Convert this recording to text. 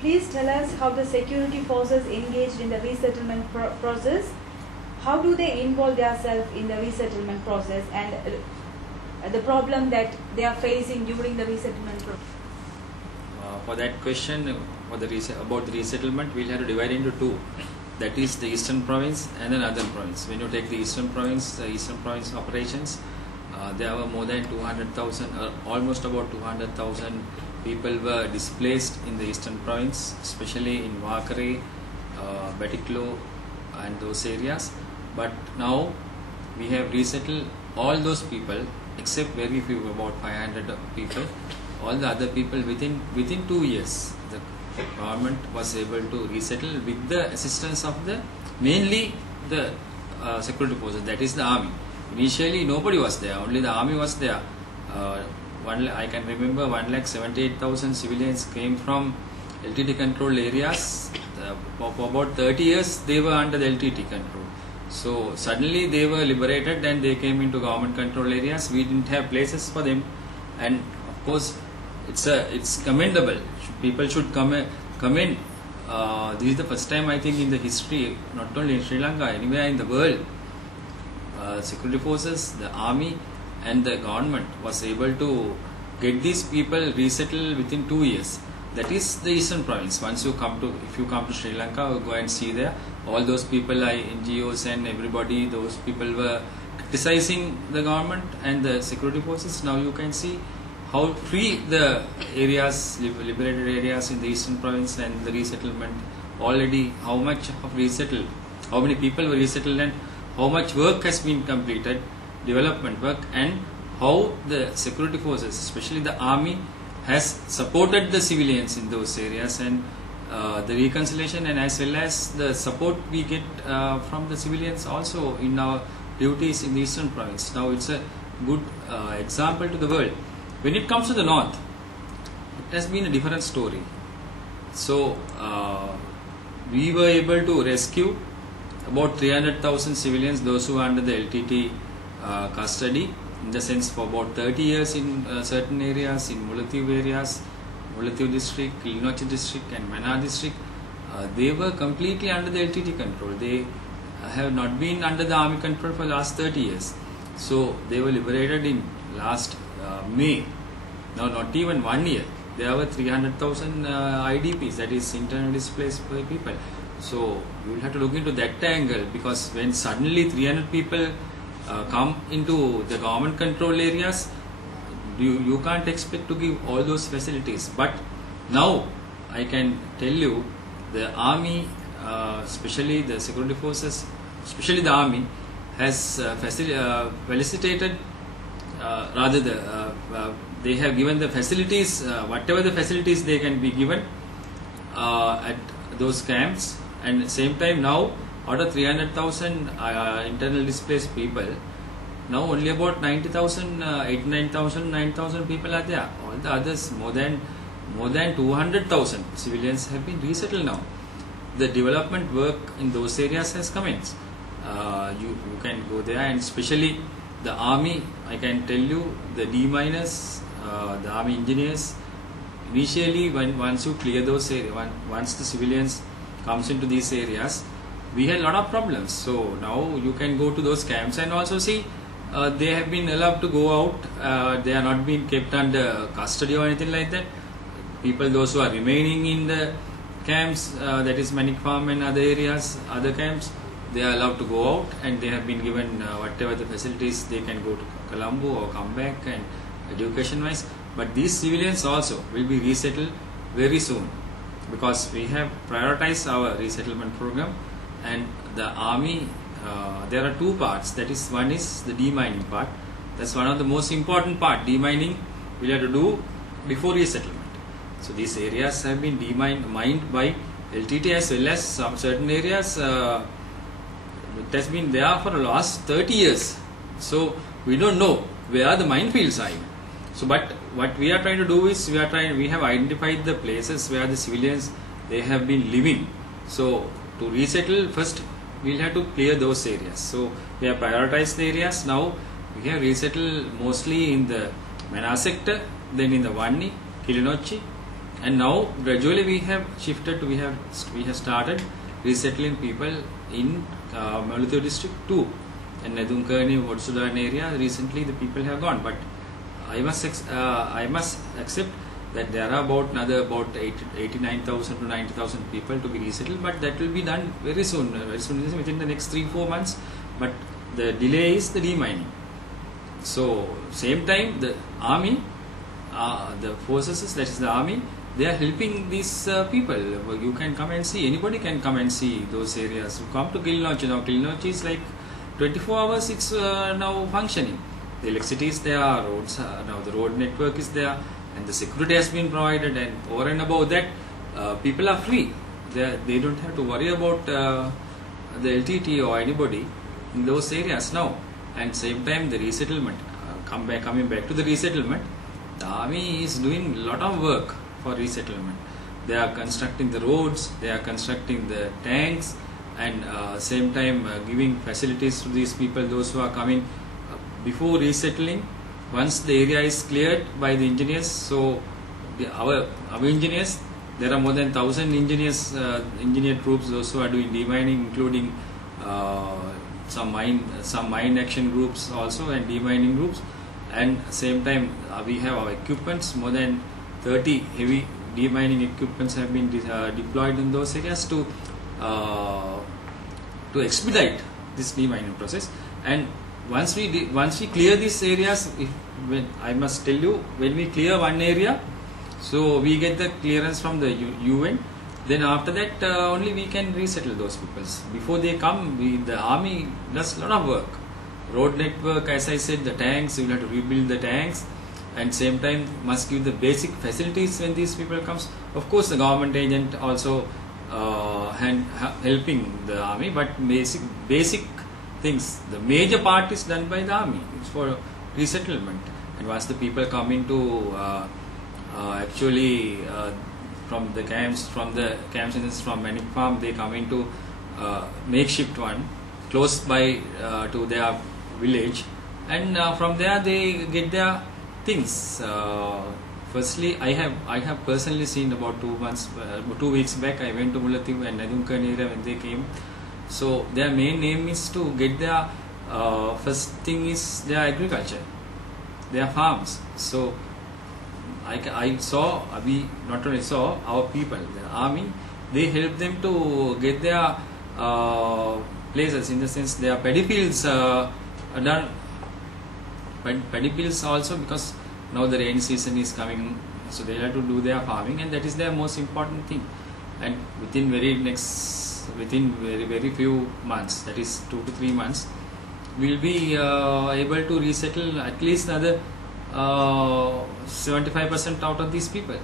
Please tell us how the security forces engaged in the resettlement process. How do they involve themselves in the resettlement process and the problem that they are facing during the resettlement process? For that question, about the resettlement, we'll have to divide into two. That is the Eastern Province and the Northern Province. When you take the Eastern Province operations, there were more than 200,000, almost about 200,000 people were displaced in the Eastern Province, especially in Vakare, Batiklo and those areas. But now we have resettled all those people except very few, about 500 people. All the other people within 2 years, the government was able to resettle with the assistance of mainly the security forces, that is the army. Initially nobody was there, only the army was there. I can remember 1,78,000 civilians came from LTT controlled areas. For about 30 years they were under the LTT control. So suddenly they were liberated and they came into government controlled areas. We didn't have places for them, and of course it's commendable. People should come in. This is the first time, I think, in the history, not only in Sri Lanka, anywhere in the world, security forces, the army and the government was able to get these people resettled within 2 years. That is the Eastern Province. If you come to Sri Lanka, go and see there. All those people, NGOs and everybody, those people were criticizing the government and the security forces. Now you can see how free the areas, liberated areas in the Eastern Province and the resettlement already, how much of resettled, how many people were resettled and how much work has been completed, development work, and how the security forces, especially the army, has supported the civilians in those areas, and the reconciliation and as well as the support we get from the civilians also in our duties in the Eastern Province. Now it's a good example to the world. When it comes to the North, it has been a different story. So we were able to rescue about 300,000 civilians, those who are under the LTT custody, in the sense for about 30 years in certain areas, in Mullaitivu district, Kilinochchi district and Mannar district. They were completely under the LTT control. They have not been under the army control for the last 30 years. So they were liberated in last May. Now not even 1 year. There were 300,000 IDPs, that is internally displaced people. So we will have to look into that angle, because when suddenly 300 people come into the government control areas, you can't expect to give all those facilities. But now I can tell you, the army, especially the security forces, especially the army, has felicitated, they have given the facilities, whatever the facilities they can be given at those camps. And at the same time, now out of 300,000 internal displaced people, now only about 90,000, 89,000, 9,000 people are there. All the others, more than 200,000 civilians have been resettled now. The development work in those areas has commenced. You can go there, and especially the army, I can tell you, the D-miners, the army engineers, initially once you clear those areas, once the civilians comes into these areas, we had a lot of problems. So now you can go to those camps and also see they have been allowed to go out. They are not being kept under custody or anything like that. People, those who are remaining in the camps, that is Manik Farm and other areas, other camps, they are allowed to go out, and they have been given whatever the facilities. They can go to Colombo or come back, and education wise. But these civilians also will be resettled very soon, because we have prioritized our resettlement program. And the army, there are two parts. That is, one is the demining part. That's one of the most important part. Demining we have to do before resettlement. So these areas have been mined by LTT, as well as some certain areas. It has been there for the last 30 years. So we don't know where the minefields are. So, but what we are trying to do is we have identified the places where the civilians they have been living. So to resettle, first we will have to clear those areas. So we have prioritized the areas. Now we have resettled mostly in the Mannar sector, then in the Wanni, Kilinochchi, And now gradually we have shifted. We have started resettling people in Malutu district too, and Nedunkarni, Vodsudan area. Recently the people have gone, but I must accept that there are about 89,000 to 90,000 people to be resettled, but that will be done very soon within the next 3-4 months. But the delay is the demining. So same time the army, the forces, that is the army, they are helping these people. You can come and see, anybody can come and see those areas. You come to Kilnochi now. Kilnochi is like 24 hours it's now functioning. The electricity is there, roads now the road network is there, and the security has been provided, and over and above that people are free. They don't have to worry about the LTT or anybody in those areas now. And same time the resettlement, coming back to the resettlement, the army is doing a lot of work for resettlement. They are constructing the roads, they are constructing the tanks, and same time giving facilities to these people, those who are coming before resettling. Once the area is cleared by the engineers, so our engineers, there are more than 1,000 engineers, engineer troops, those who are doing demining, including some mine action groups also, and demining groups. And same time we have our equipments, more than 30 heavy demining equipments have been deployed in those areas to expedite this demining process. And once we clear these areas, I must tell you, when we clear one area, so we get the clearance from the UN, then after that only we can resettle those people. Before they come, the army does a lot of work. Road network, as I said, the tanks, we will have to rebuild the tanks, and same time must give the basic facilities when these people comes. Of course the government agent also helping the army, but basic things, the major part is done by the army. It's for resettlement. And once the people come into actually from the camps from Manik Farm, they come into makeshift one close by to their village, and from there they get their things. Firstly, I have personally seen about 2 weeks back. I went to Mullatiu and Nedunkarni area when they came. So their main aim is to get their first thing is their agriculture, their farms. So I saw, we not only saw our people, the army, they help them to get their places, in the sense their paddy fields are done. Paddy fields also, because now the rain season is coming, so they have to do their farming, and that is their most important thing. And within very few months, that is 2 to 3 months, we will be able to resettle at least another 75% out of these people.